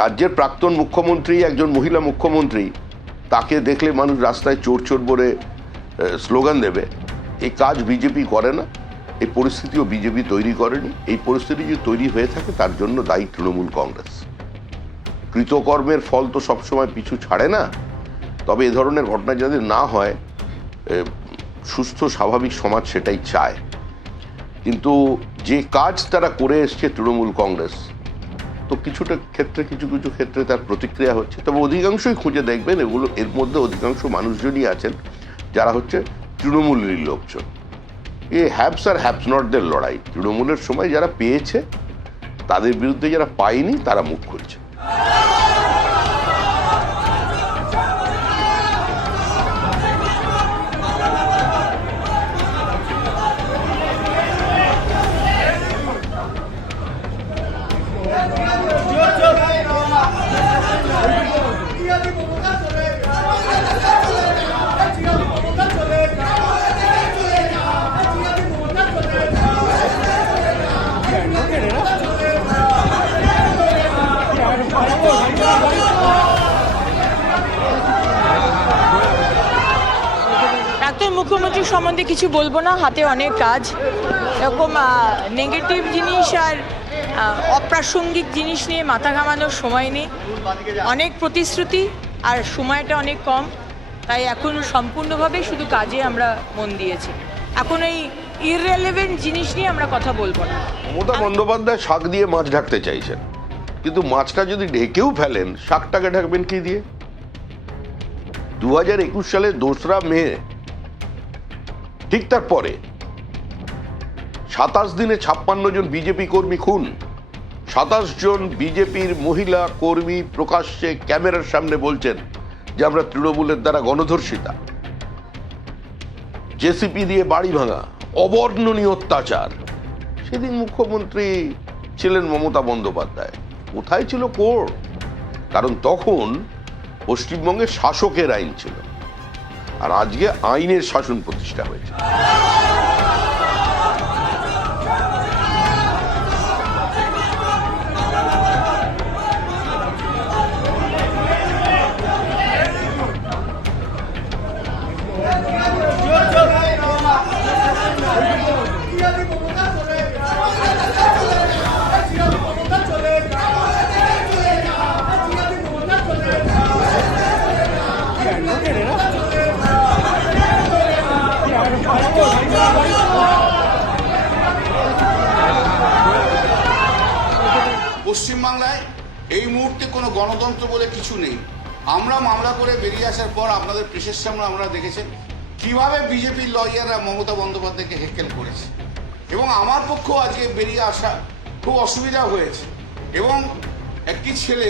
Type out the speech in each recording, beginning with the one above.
রাজ্যের প্রাক্তন মুখ্যমন্ত্রী, একজন মহিলা মুখ্যমন্ত্রী, তাকে দেখলে মানুষ রাস্তায় চোর চোর বলে স্লোগান দেবে। এই কাজ বিজেপি করে না, এই পরিস্থিতিও বিজেপি তৈরি করেনি। এই পরিস্থিতি যদি তৈরি হয়ে থাকে তার জন্য দায়ী তৃণমূল কংগ্রেস। কৃতকর্মের ফল তো সবসময় পিছু ছাড়ে না। তবে এ ধরনের ঘটনা যাতে না হয়, সুস্থ স্বাভাবিক সমাজ সেটাই চায়। কিন্তু যে কাজ তারা করে এসছে তৃণমূল কংগ্রেস, তো কিছুটা ক্ষেত্রে কিছু কিছু ক্ষেত্রে তার প্রতিক্রিয়া হচ্ছে। তবে অধিকাংশই খুঁজে দেখবেন এগুলো, এর মধ্যে অধিকাংশ মানুষজনই আছেন যারা হচ্ছে তৃণমূলেরই লোকজন। এই হ্যাভস আর হ্যাভস নটদের লড়াই। তৃণমূলের সময় যারা পেয়েছে তাদের বিরুদ্ধে যারা পায়নি তারা মুখ খুলছে। মুখ্যমন্ত্রী সম্বন্ধে কিছু বলবো না, হাতে অনেক কাজ। এরকম নেগেটিভ জিনিস আর অপ্রাসঙ্গিক জিনিস নিয়ে মাথা ঘামানোর সময় নেই। অনেক প্রতিশ্রুতি আর সময়টা অনেক কম, তাই এখন সম্পূর্ণভাবে শুধু কাজে আমরা মন দিয়েছি। এখন এই ইররেলেভেন্ট জিনিস নিয়ে আমরা কথা বলবো না। মমতা বন্দ্যোপাধ্যায় শাক দিয়ে মাছ ঢাকতে চাইছেন, কিন্তু মাছটা যদি ঢেকেও ফেলেন, শাকটাকে ঢাকবেন কি দিয়ে? 2021 সালে 2রা মে, ঠিক তারপরে 27 দিনে 56 জন বিজেপি কর্মী খুন। 27 জন বিজেপির মহিলা কর্মী প্রকাশ্যে ক্যামেরার সামনে বলছেন যে আমরা তৃণমূলের দ্বারা গণধর্ষিতা। জেসিপি দিয়ে বাড়ি ভাঙা, অবর্ণনীয় অত্যাচার। সেদিন মুখ্যমন্ত্রী ছিলেন মমতা বন্দ্যোপাধ্যায়। কোথায় ছিল কোর্ট? কারণ তখন পশ্চিমবঙ্গে শাসকের আইন ছিল, আর আজকে আইনের শাসন প্রতিষ্ঠা হয়েছে। পশ্চিমবাংলায় এই মুহূর্তে কোনো গণতন্ত্র বলে কিছু নেই। আমরা মামলা করে বেরিয়ে আসার পর আপনাদের প্রেসের সামনে আমরা দেখেছেন কিভাবে বিজেপির লয়াররা মমতা বন্দ্যোপাধ্যায়কে হেকেল করেছে, এবং আমার পক্ষেও আজকে বেরিয়ে আসা খুব অসুবিধা হয়েছে। এবং একটি ছেলে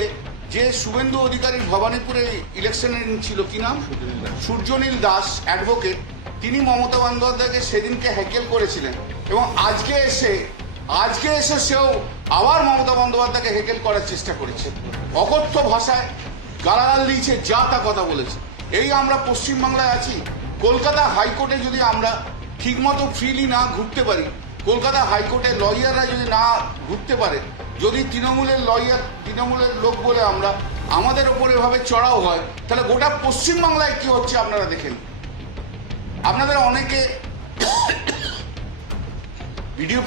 যে শুভেন্দু অধিকারীর ভবানীপুরে ইলেকশনে ছিল, কি নাম, সূর্যনীল দাস অ্যাডভোকেট, তিনি মমতা বন্দ্যোপাধ্যায়কে সেদিনকে হেকেল করেছিলেন, এবং আজকে এসে সেও আবার মমতা বন্দ্যোপাধ্যায়কে হেকেল করার চেষ্টা করেছে। অকথ্য ভাষায় গালাগাল দিয়েছে, যা তা কথা বলেছে। এই আমরা পশ্চিমবাংলায় আছি। কলকাতা হাইকোর্টে যদি আমরা ঠিকমতো ফ্রিলি না ঘুরতে পারি, কলকাতা হাইকোর্টে লয়াররা যদি না ঘুরতে পারে, যদি তৃণমূলের লয়ার, তৃণমূলের লোক বলে আমরা আমাদের ওপর এভাবে চড়াও হয়, তাহলে গোটা পশ্চিমবাংলায় কি হচ্ছে আপনারা দেখেন। আপনাদের অনেকে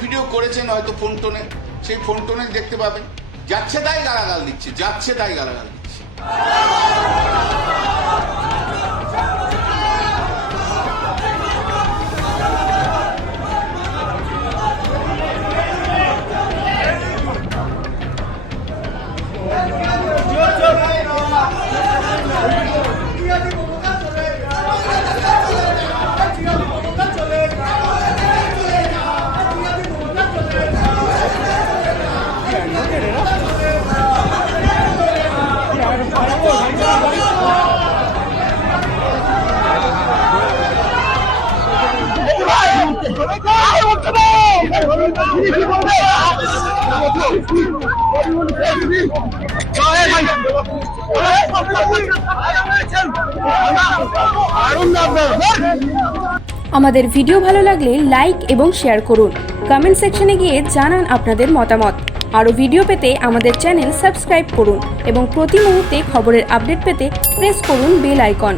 ভিডিও করেছেন হয়তো ফোন টোনে, সেই ফোন টোনে দেখতে পাবেন যাচ্ছে তাই গালাগাল দিচ্ছে, যাচ্ছে তাই গালাগাল দিচ্ছে। আমাদের ভিডিও ভালো লাগলে লাইক এবং শেয়ার করুন। কমেন্ট সেকশনে গিয়ে জানান আপনাদের মতামত। আরও ভিডিও পেতে আমাদের চ্যানেল সাবস্ক্রাইব করুন এবং প্রতি মুহূর্তে খবরের আপডেট পেতে প্রেস করুন বেল আইকন।